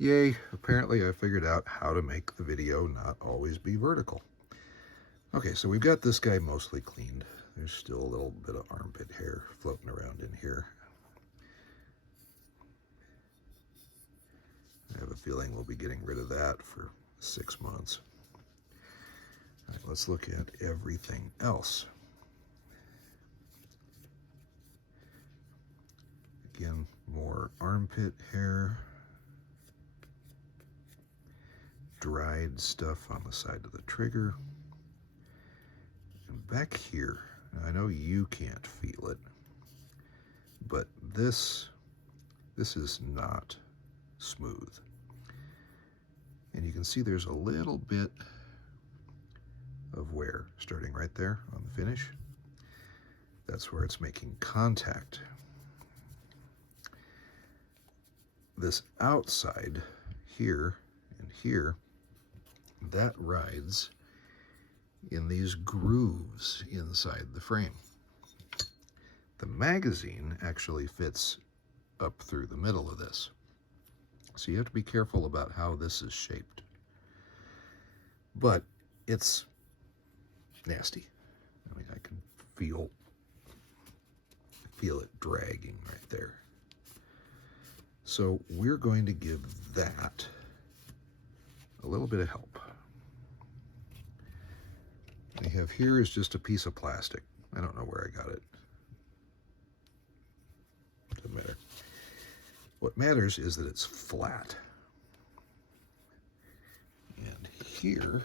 Yay, apparently I figured out how to make the video not always be vertical. Okay, so we've got this guy mostly cleaned. There's still a little bit of armpit hair floating around in here. I have a feeling we'll be getting rid of that for 6 months. All right, let's look at everything else. Again, more armpit hair. Dried stuff on the side of the trigger. And back here, I know you can't feel it, but this is not smooth. And you can see there's a little bit of wear starting right there on the finish. That's where it's making contact. This outside here and here, that rides in these grooves inside the frame. The magazine actually fits up through the middle of this. So you have to be careful about how this is shaped. But it's nasty. I mean, I can feel it dragging right there. So we're going to give that a little bit of help. What I have here is just a piece of plastic. I don't know where I got it. Doesn't matter. What matters is that it's flat. And here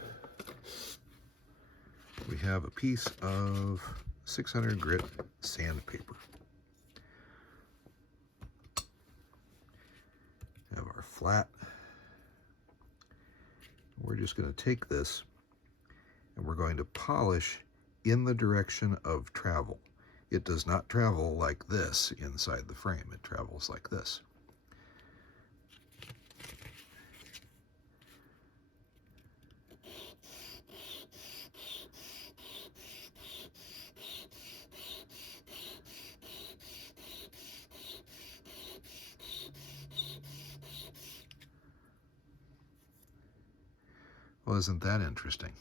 we have a piece of 600 grit sandpaper. Have our flat. We're just going to take this and we're going to polish in the direction of travel. It does not travel like this inside the frame. It travels like this. Well, isn't that interesting?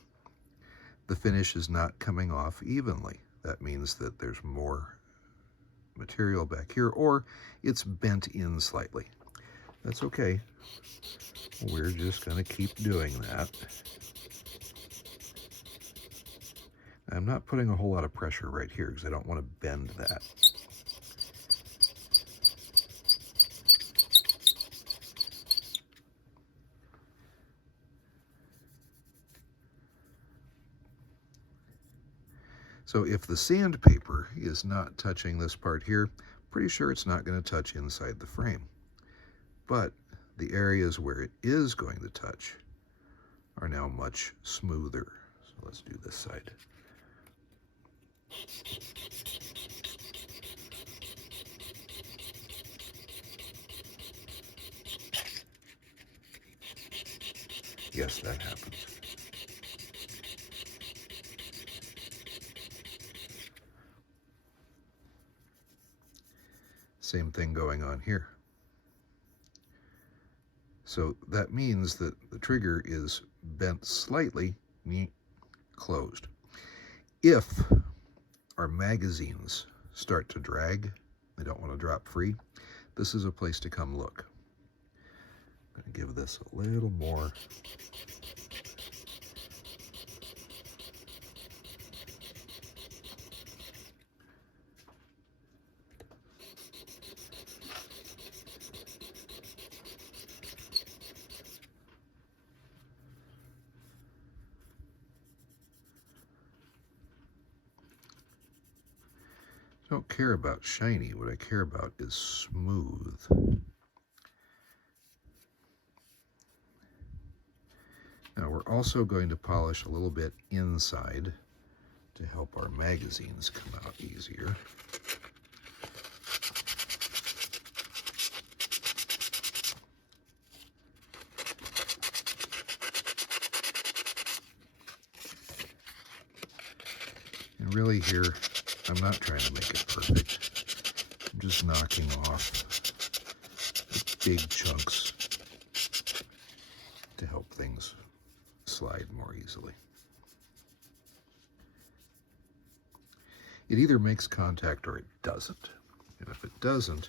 The finish is not coming off evenly. That means that there's more material back here, or it's bent in slightly. That's okay. We're just going to keep doing that. I'm not putting a whole lot of pressure right here because I don't want to bend that. So if the sandpaper is not touching this part here, pretty sure it's not going to touch inside the frame. But the areas where it is going to touch are now much smoother. So let's do this side. Yes, that happens. Same thing going on here. So that means that the trigger is bent slightly, closed. If our magazines start to drag, they don't want to drop free, this is a place to come look. I'm going to give this a little more. I don't care about shiny. What I care about is smooth. Now we're also going to polish a little bit inside to help our magazines come out easier. And really here, I'm not trying to make it perfect. I'm just knocking off the big chunks easily. It either makes contact or it doesn't. And if it doesn't,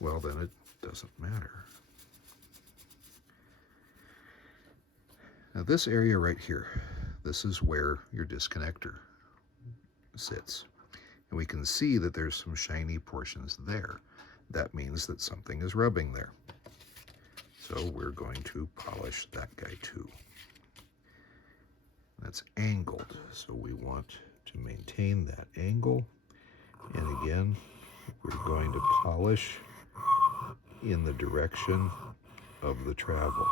well, then it doesn't matter. Now this area right here, this is where your disconnector sits. And we can see that there's some shiny portions there. That means that something is rubbing there. So we're going to polish that guy too. That's angled, so we want to maintain that angle. And again, we're going to polish in the direction of the travel.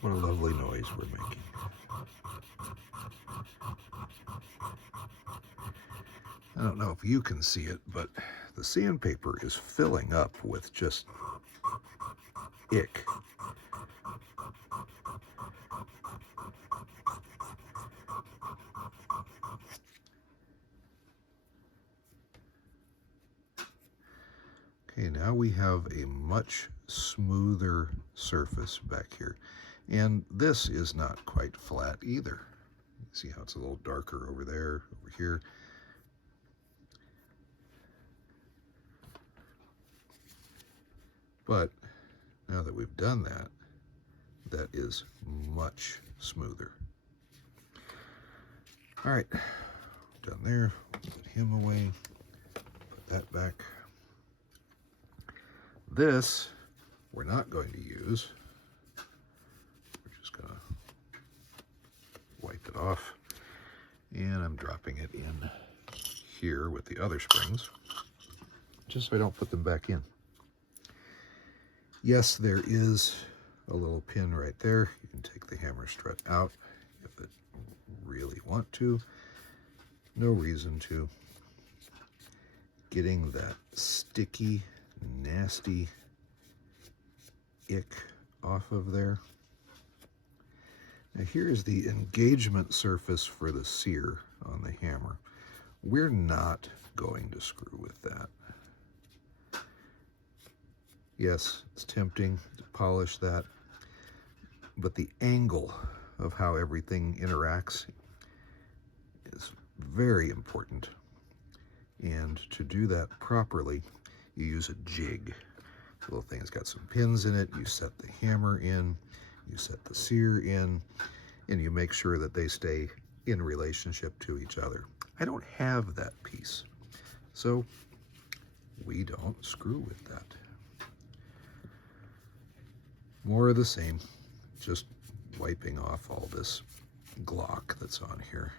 What a lovely noise we're making. I don't know if you can see it, but the sandpaper is filling up with just ick. Okay, now we have a much smoother surface back here. And this is not quite flat either. See how it's a little darker over there, over here. But now that we've done that, that is much smoother. All right, done there. Put him away. Put that back. This we're not going to use. We're just going to wipe it off. And I'm dropping it in here with the other springs, just so I don't put them back in. Yes, there is a little pin right there. You can take the hammer strut out if it really want to. No reason to. Getting that sticky, nasty ick off of there. Now here's the engagement surface for the sear on the hammer. We're not going to screw with that. Yes, it's tempting to polish that, but the angle of how everything interacts is very important. And to do that properly, you use a jig. The little thing's got some pins in it. You set the hammer in, you set the sear in, and you make sure that they stay in relationship to each other. I don't have that piece, so we don't screw with that. More of the same, just wiping off all this glock that's on here.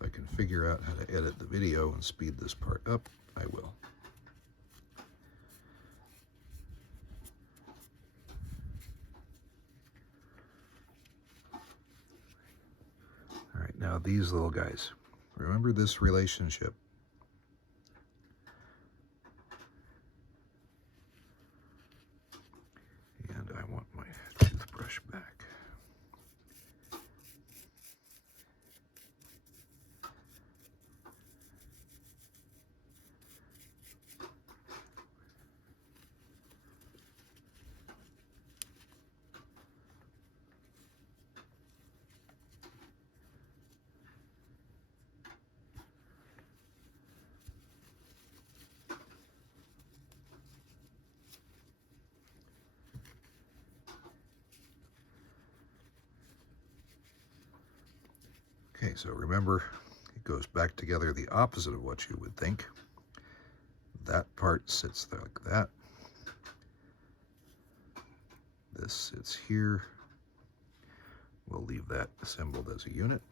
If I can figure out how to edit the video and speed this part up, I will. All right, now these little guys. Remember this relationship. And I want my toothbrush back. Okay, so remember, it goes back together the opposite of what you would think. That part sits there like that. This sits here. We'll leave that assembled as a unit.